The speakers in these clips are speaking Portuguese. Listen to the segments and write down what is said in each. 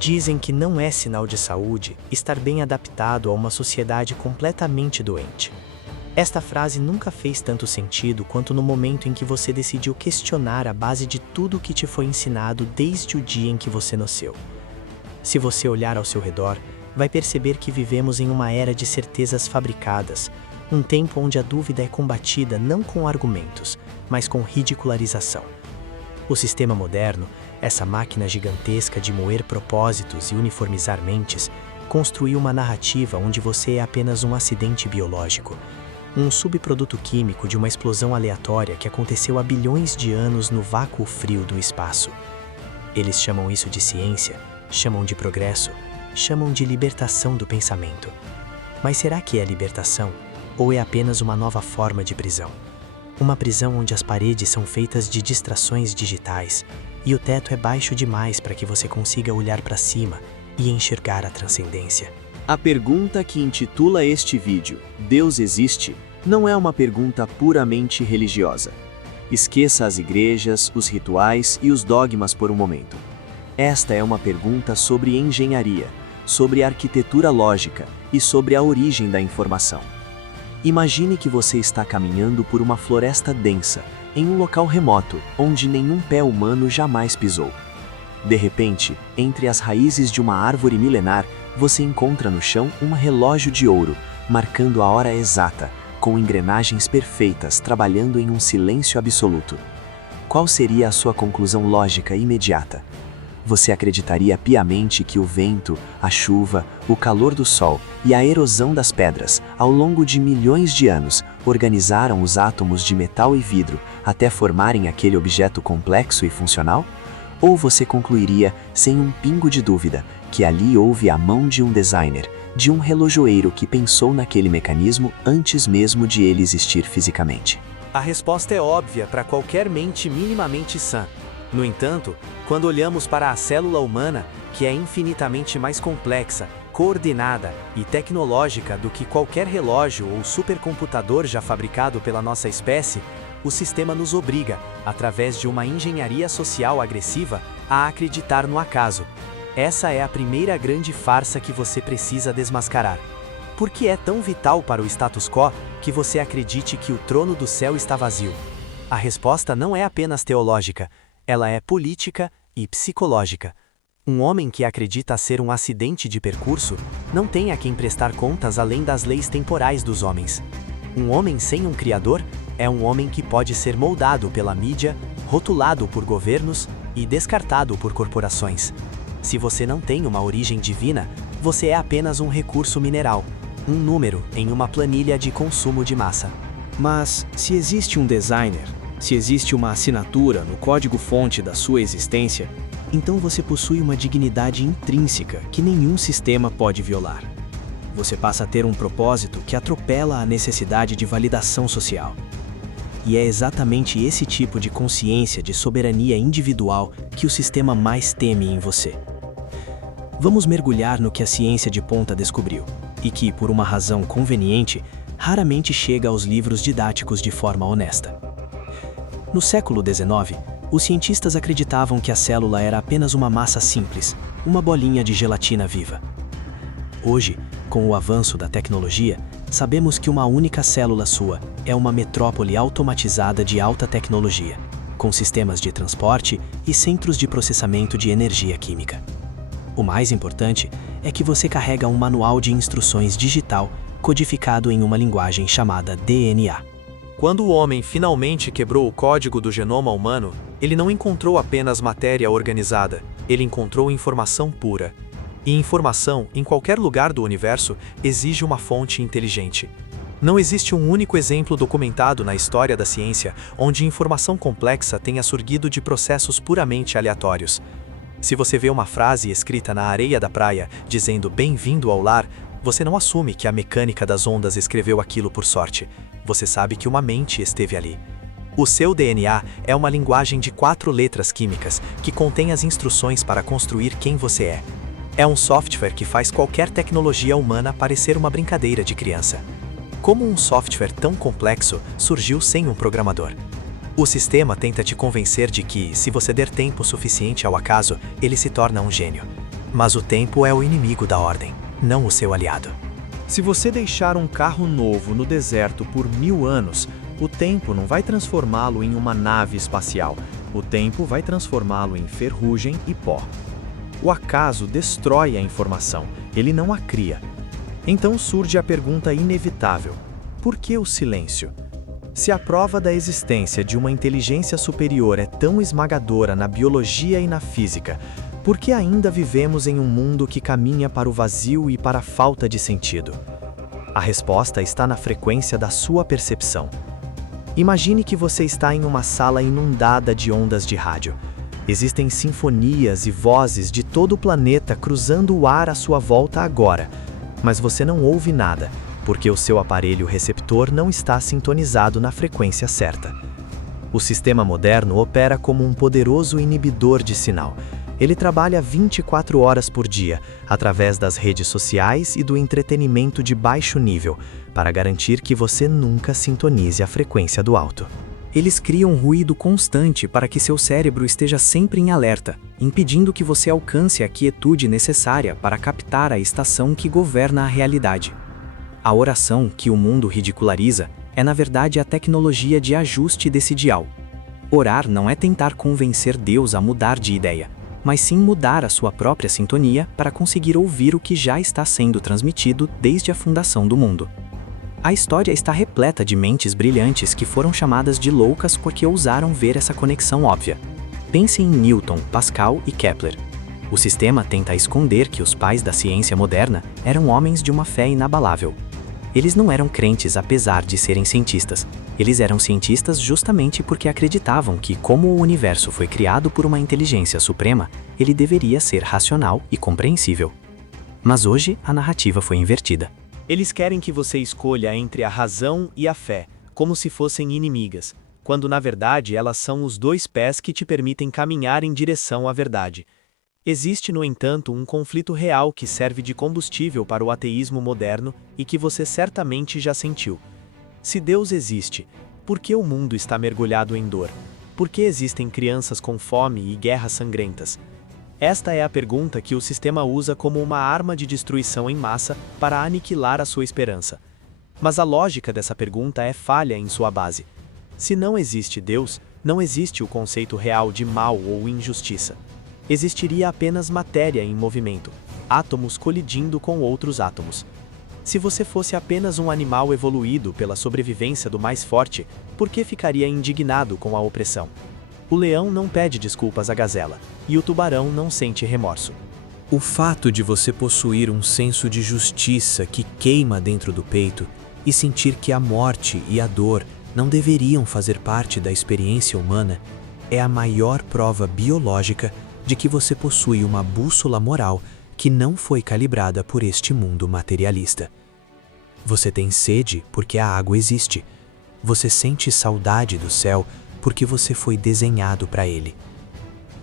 Dizem que não é sinal de saúde estar bem adaptado a uma sociedade completamente doente. Esta frase nunca fez tanto sentido quanto no momento em que você decidiu questionar a base de tudo o que te foi ensinado desde o dia em que você nasceu. Se você olhar ao seu redor, vai perceber que vivemos em uma era de certezas fabricadas, um tempo onde a dúvida é combatida não com argumentos, mas com ridicularização. O sistema moderno, essa máquina gigantesca de moer propósitos e uniformizar mentes, construiu uma narrativa onde você é apenas um acidente biológico, um subproduto químico de uma explosão aleatória que aconteceu há bilhões de anos no vácuo frio do espaço. Eles chamam isso de ciência, chamam de progresso, chamam de libertação do pensamento. Mas será que é libertação? Ou é apenas uma nova forma de prisão? Uma prisão onde as paredes são feitas de distrações digitais e o teto é baixo demais para que você consiga olhar para cima e enxergar a transcendência. A pergunta que intitula este vídeo, Deus existe, não é uma pergunta puramente religiosa. Esqueça as igrejas, os rituais e os dogmas por um momento. Esta é uma pergunta sobre engenharia, sobre arquitetura lógica e sobre a origem da informação. Imagine que você está caminhando por uma floresta densa, em um local remoto, onde nenhum pé humano jamais pisou. De repente, entre as raízes de uma árvore milenar, você encontra no chão um relógio de ouro, marcando a hora exata, com engrenagens perfeitas trabalhando em um silêncio absoluto. Qual seria a sua conclusão lógica imediata? Você acreditaria piamente que o vento, a chuva, o calor do sol e a erosão das pedras, ao longo de milhões de anos, organizaram os átomos de metal e vidro até formarem aquele objeto complexo e funcional? Ou você concluiria, sem um pingo de dúvida, que ali houve a mão de um designer, de um relojoeiro que pensou naquele mecanismo antes mesmo de ele existir fisicamente? A resposta é óbvia para qualquer mente minimamente sã. No entanto, quando olhamos para a célula humana, que é infinitamente mais complexa, coordenada e tecnológica do que qualquer relógio ou supercomputador já fabricado pela nossa espécie, o sistema nos obriga, através de uma engenharia social agressiva, a acreditar no acaso. Essa é a primeira grande farsa que você precisa desmascarar. Por que é tão vital para o status quo que você acredite que o trono do céu está vazio? A resposta não é apenas teológica, ela é política e psicológica. Um homem que acredita ser um acidente de percurso não tem a quem prestar contas além das leis temporais dos homens. Um homem sem um criador é um homem que pode ser moldado pela mídia, rotulado por governos e descartado por corporações. Se você não tem uma origem divina, você é apenas um recurso mineral, um número em uma planilha de consumo de massa. Mas, se existe um designer, se existe uma assinatura no código-fonte da sua existência, então você possui uma dignidade intrínseca que nenhum sistema pode violar. Você passa a ter um propósito que atropela a necessidade de validação social. E é exatamente esse tipo de consciência de soberania individual que o sistema mais teme em você. Vamos mergulhar no que a ciência de ponta descobriu, e que, por uma razão conveniente, raramente chega aos livros didáticos de forma honesta. No século XIX, os cientistas acreditavam que a célula era apenas uma massa simples, uma bolinha de gelatina viva. Hoje, com o avanço da tecnologia, sabemos que uma única célula sua é uma metrópole automatizada de alta tecnologia, com sistemas de transporte e centros de processamento de energia química. O mais importante é que você carrega um manual de instruções digital codificado em uma linguagem chamada DNA. Quando o homem finalmente quebrou o código do genoma humano, ele não encontrou apenas matéria organizada, ele encontrou informação pura. E informação, em qualquer lugar do universo, exige uma fonte inteligente. Não existe um único exemplo documentado na história da ciência onde informação complexa tenha surgido de processos puramente aleatórios. Se você vê uma frase escrita na areia da praia dizendo "Bem-vindo ao lar", você não assume que a mecânica das ondas escreveu aquilo por sorte. Você sabe que uma mente esteve ali. O seu DNA é uma linguagem de 4 letras químicas que contém as instruções para construir quem você é. É um software que faz qualquer tecnologia humana parecer uma brincadeira de criança. Como um software tão complexo surgiu sem um programador? O sistema tenta te convencer de que, se você der tempo suficiente ao acaso, ele se torna um gênio. Mas o tempo é o inimigo da ordem, não o seu aliado. Se você deixar um carro novo no deserto por 1000 anos, o tempo não vai transformá-lo em uma nave espacial. O tempo vai transformá-lo em ferrugem e pó. O acaso destrói a informação, ele não a cria. Então surge a pergunta inevitável: por que o silêncio? Se a prova da existência de uma inteligência superior é tão esmagadora na biologia e na física, por que ainda vivemos em um mundo que caminha para o vazio e para a falta de sentido? A resposta está na frequência da sua percepção. Imagine que você está em uma sala inundada de ondas de rádio. Existem sinfonias e vozes de todo o planeta cruzando o ar à sua volta agora, mas você não ouve nada, porque o seu aparelho receptor não está sintonizado na frequência certa. O sistema moderno opera como um poderoso inibidor de sinal. Ele trabalha 24 horas por dia, através das redes sociais e do entretenimento de baixo nível, para garantir que você nunca sintonize a frequência do alto. Eles criam ruído constante para que seu cérebro esteja sempre em alerta, impedindo que você alcance a quietude necessária para captar a estação que governa a realidade. A oração que o mundo ridiculariza é, na verdade, a tecnologia de ajuste desse dial. Orar não é tentar convencer Deus a mudar de ideia, mas sim mudar a sua própria sintonia para conseguir ouvir o que já está sendo transmitido desde a fundação do mundo. A história está repleta de mentes brilhantes que foram chamadas de loucas porque ousaram ver essa conexão óbvia. Pense em Newton, Pascal e Kepler. O sistema tenta esconder que os pais da ciência moderna eram homens de uma fé inabalável. Eles não eram crentes apesar de serem cientistas. Eles eram cientistas justamente porque acreditavam que, como o universo foi criado por uma inteligência suprema, ele deveria ser racional e compreensível. Mas hoje a narrativa foi invertida. Eles querem que você escolha entre a razão e a fé, como se fossem inimigas, quando na verdade elas são os dois pés que te permitem caminhar em direção à verdade. Existe, no entanto, um conflito real que serve de combustível para o ateísmo moderno e que você certamente já sentiu. Se Deus existe, por que o mundo está mergulhado em dor? Por que existem crianças com fome e guerras sangrentas? Esta é a pergunta que o sistema usa como uma arma de destruição em massa para aniquilar a sua esperança. Mas a lógica dessa pergunta é falha em sua base. Se não existe Deus, não existe o conceito real de mal ou injustiça. Existiria apenas matéria em movimento, átomos colidindo com outros átomos. Se você fosse apenas um animal evoluído pela sobrevivência do mais forte, por que ficaria indignado com a opressão? O leão não pede desculpas à gazela, e o tubarão não sente remorso. O fato de você possuir um senso de justiça que queima dentro do peito e sentir que a morte e a dor não deveriam fazer parte da experiência humana é a maior prova biológica de que você possui uma bússola moral que não foi calibrada por este mundo materialista. Você tem sede porque a água existe. Você sente saudade do céu porque você foi desenhado para ele.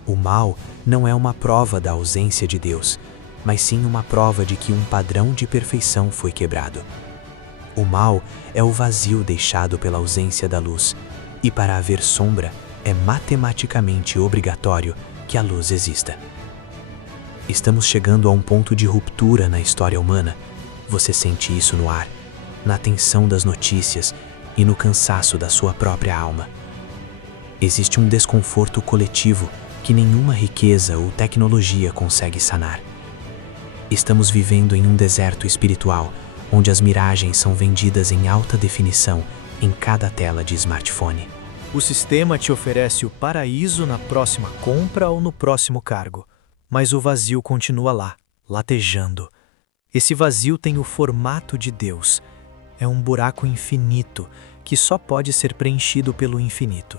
O mal não é uma prova da ausência de Deus, mas sim uma prova de que um padrão de perfeição foi quebrado. O mal é o vazio deixado pela ausência da luz, e para haver sombra é matematicamente obrigatório que a luz exista. Estamos chegando a um ponto de ruptura na história humana. Você sente isso no ar, na tensão das notícias e no cansaço da sua própria alma. Existe um desconforto coletivo que nenhuma riqueza ou tecnologia consegue sanar. Estamos vivendo em um deserto espiritual, onde as miragens são vendidas em alta definição em cada tela de smartphone. O sistema te oferece o paraíso na próxima compra ou no próximo cargo, mas o vazio continua lá, latejando. Esse vazio tem o formato de Deus. É um buraco infinito que só pode ser preenchido pelo infinito.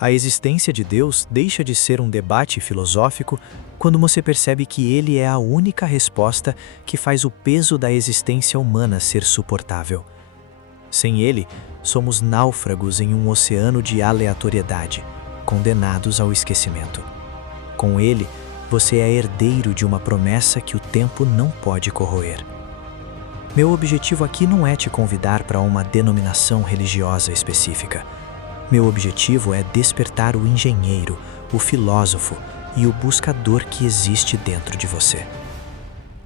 A existência de Deus deixa de ser um debate filosófico quando você percebe que Ele é a única resposta que faz o peso da existência humana ser suportável. Sem Ele, somos náufragos em um oceano de aleatoriedade, condenados ao esquecimento. Com Ele, você é herdeiro de uma promessa que o tempo não pode corroer. Meu objetivo aqui não é te convidar para uma denominação religiosa específica. Meu objetivo é despertar o engenheiro, o filósofo, e o buscador que existe dentro de você.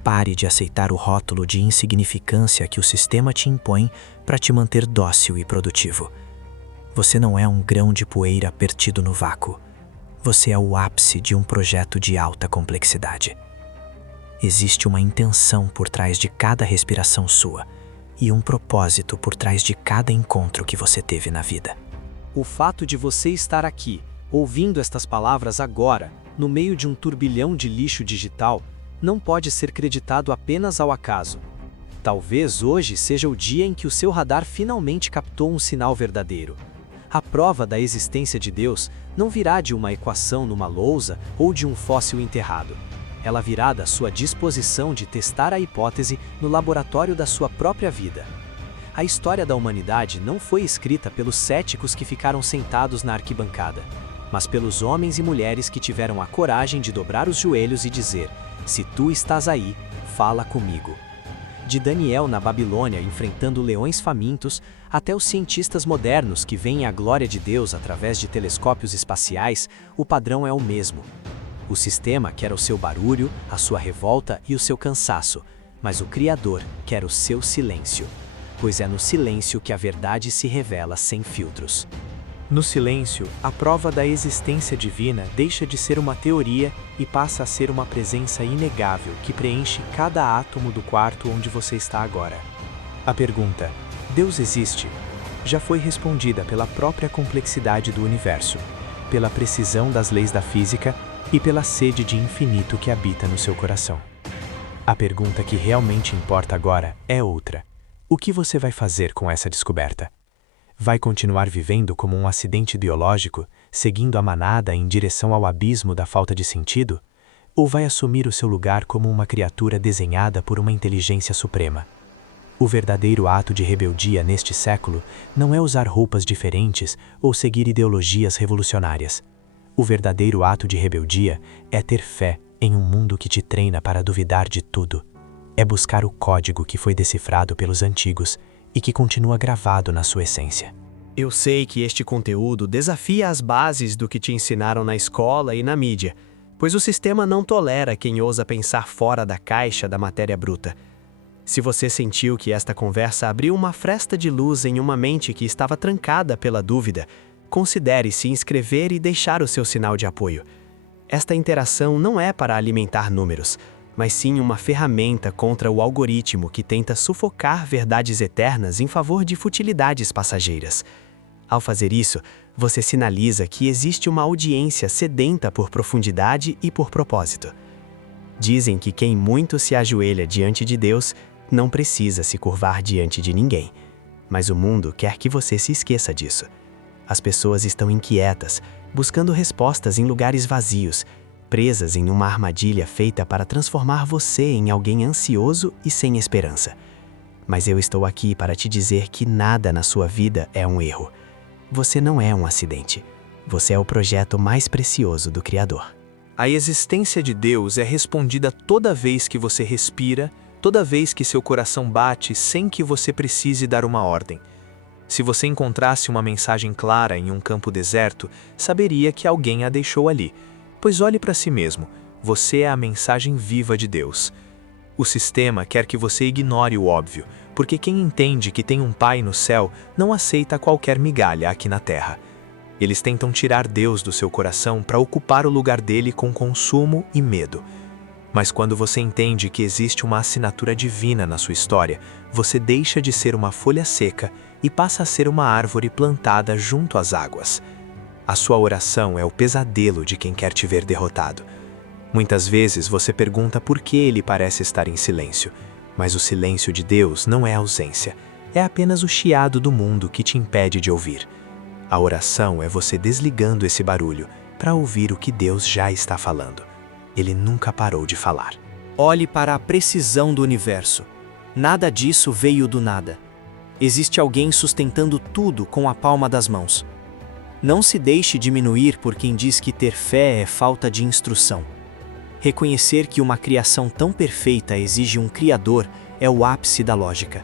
Pare de aceitar o rótulo de insignificância que o sistema te impõe para te manter dócil e produtivo. Você não é um grão de poeira perdido no vácuo. Você é o ápice de um projeto de alta complexidade. Existe uma intenção por trás de cada respiração sua e um propósito por trás de cada encontro que você teve na vida. O fato de você estar aqui, ouvindo estas palavras agora, no meio de um turbilhão de lixo digital, não pode ser creditado apenas ao acaso. Talvez hoje seja o dia em que o seu radar finalmente captou um sinal verdadeiro. A prova da existência de Deus não virá de uma equação numa lousa ou de um fóssil enterrado. Ela virá da sua disposição de testar a hipótese no laboratório da sua própria vida. A história da humanidade não foi escrita pelos céticos que ficaram sentados na arquibancada, mas pelos homens e mulheres que tiveram a coragem de dobrar os joelhos e dizer: "Se tu estás aí, fala comigo." De Daniel na Babilônia enfrentando leões famintos, até os cientistas modernos que veem a glória de Deus através de telescópios espaciais, o padrão é o mesmo. O sistema quer o seu barulho, a sua revolta e o seu cansaço, mas o Criador quer o seu silêncio, pois é no silêncio que a verdade se revela sem filtros. No silêncio, a prova da existência divina deixa de ser uma teoria e passa a ser uma presença inegável que preenche cada átomo do quarto onde você está agora. A pergunta, Deus existe? Já foi respondida pela própria complexidade do universo, pela precisão das leis da física e pela sede de infinito que habita no seu coração. A pergunta que realmente importa agora é outra. O que você vai fazer com essa descoberta? Vai continuar vivendo como um acidente biológico, seguindo a manada em direção ao abismo da falta de sentido? Ou vai assumir o seu lugar como uma criatura desenhada por uma inteligência suprema? O verdadeiro ato de rebeldia neste século não é usar roupas diferentes ou seguir ideologias revolucionárias. O verdadeiro ato de rebeldia é ter fé em um mundo que te treina para duvidar de tudo. É buscar o código que foi decifrado pelos antigos e que continua gravado na sua essência. Eu sei que este conteúdo desafia as bases do que te ensinaram na escola e na mídia, pois o sistema não tolera quem ousa pensar fora da caixa da matéria bruta. Se você sentiu que esta conversa abriu uma fresta de luz em uma mente que estava trancada pela dúvida, considere se inscrever e deixar o seu sinal de apoio. Esta interação não é para alimentar números, mas sim uma ferramenta contra o algoritmo que tenta sufocar verdades eternas em favor de futilidades passageiras. Ao fazer isso, você sinaliza que existe uma audiência sedenta por profundidade e por propósito. Dizem que quem muito se ajoelha diante de Deus não precisa se curvar diante de ninguém. Mas o mundo quer que você se esqueça disso. As pessoas estão inquietas, buscando respostas em lugares vazios, presas em uma armadilha feita para transformar você em alguém ansioso e sem esperança. Mas eu estou aqui para te dizer que nada na sua vida é um erro. Você não é um acidente. Você é o projeto mais precioso do Criador. A existência de Deus é respondida toda vez que você respira, toda vez que seu coração bate sem que você precise dar uma ordem. Se você encontrasse uma mensagem clara em um campo deserto, saberia que alguém a deixou ali. Pois olhe para si mesmo, você é a mensagem viva de Deus. O sistema quer que você ignore o óbvio, porque quem entende que tem um Pai no céu não aceita qualquer migalha aqui na terra. Eles tentam tirar Deus do seu coração para ocupar o lugar dele com consumo e medo. Mas quando você entende que existe uma assinatura divina na sua história, você deixa de ser uma folha seca e passa a ser uma árvore plantada junto às águas. A sua oração é o pesadelo de quem quer te ver derrotado. Muitas vezes você pergunta por que ele parece estar em silêncio, mas o silêncio de Deus não é ausência, é apenas o chiado do mundo que te impede de ouvir. A oração é você desligando esse barulho para ouvir o que Deus já está falando. Ele nunca parou de falar. Olhe para a precisão do universo. Nada disso veio do nada. Existe alguém sustentando tudo com a palma das mãos. Não se deixe diminuir por quem diz que ter fé é falta de instrução. Reconhecer que uma criação tão perfeita exige um Criador é o ápice da lógica.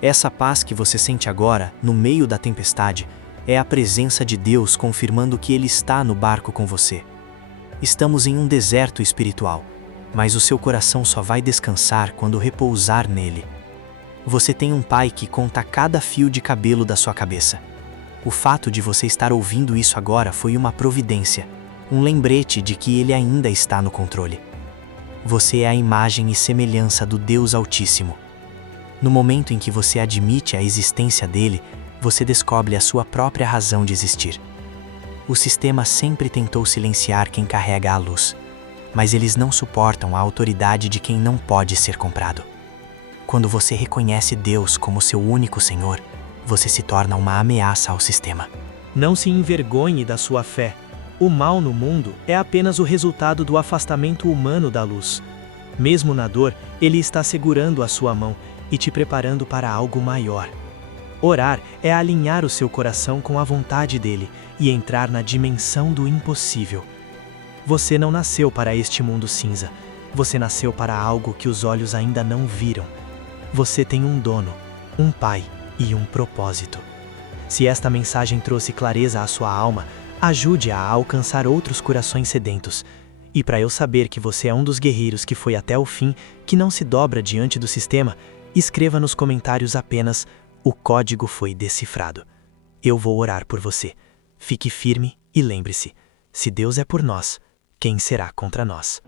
Essa paz que você sente agora, no meio da tempestade, é a presença de Deus confirmando que Ele está no barco com você. Estamos em um deserto espiritual, mas o seu coração só vai descansar quando repousar nele. Você tem um pai que conta cada fio de cabelo da sua cabeça. O fato de você estar ouvindo isso agora foi uma providência, um lembrete de que ele ainda está no controle. Você é a imagem e semelhança do Deus Altíssimo. No momento em que você admite a existência dele, você descobre a sua própria razão de existir. O sistema sempre tentou silenciar quem carrega a luz, mas eles não suportam a autoridade de quem não pode ser comprado. Quando você reconhece Deus como seu único Senhor, você se torna uma ameaça ao sistema. Não se envergonhe da sua fé. O mal no mundo é apenas o resultado do afastamento humano da luz. Mesmo na dor, ele está segurando a sua mão e te preparando para algo maior. Orar é alinhar o seu coração com a vontade dele e entrar na dimensão do impossível. Você não nasceu para este mundo cinza. Você nasceu para algo que os olhos ainda não viram. Você tem um dono, um pai e um propósito. Se esta mensagem trouxe clareza à sua alma, ajude-a a alcançar outros corações sedentos. E para eu saber que você é um dos guerreiros que foi até o fim, que não se dobra diante do sistema, escreva nos comentários apenas: "O código foi decifrado". Eu vou orar por você. Fique firme e lembre-se: se Deus é por nós, quem será contra nós?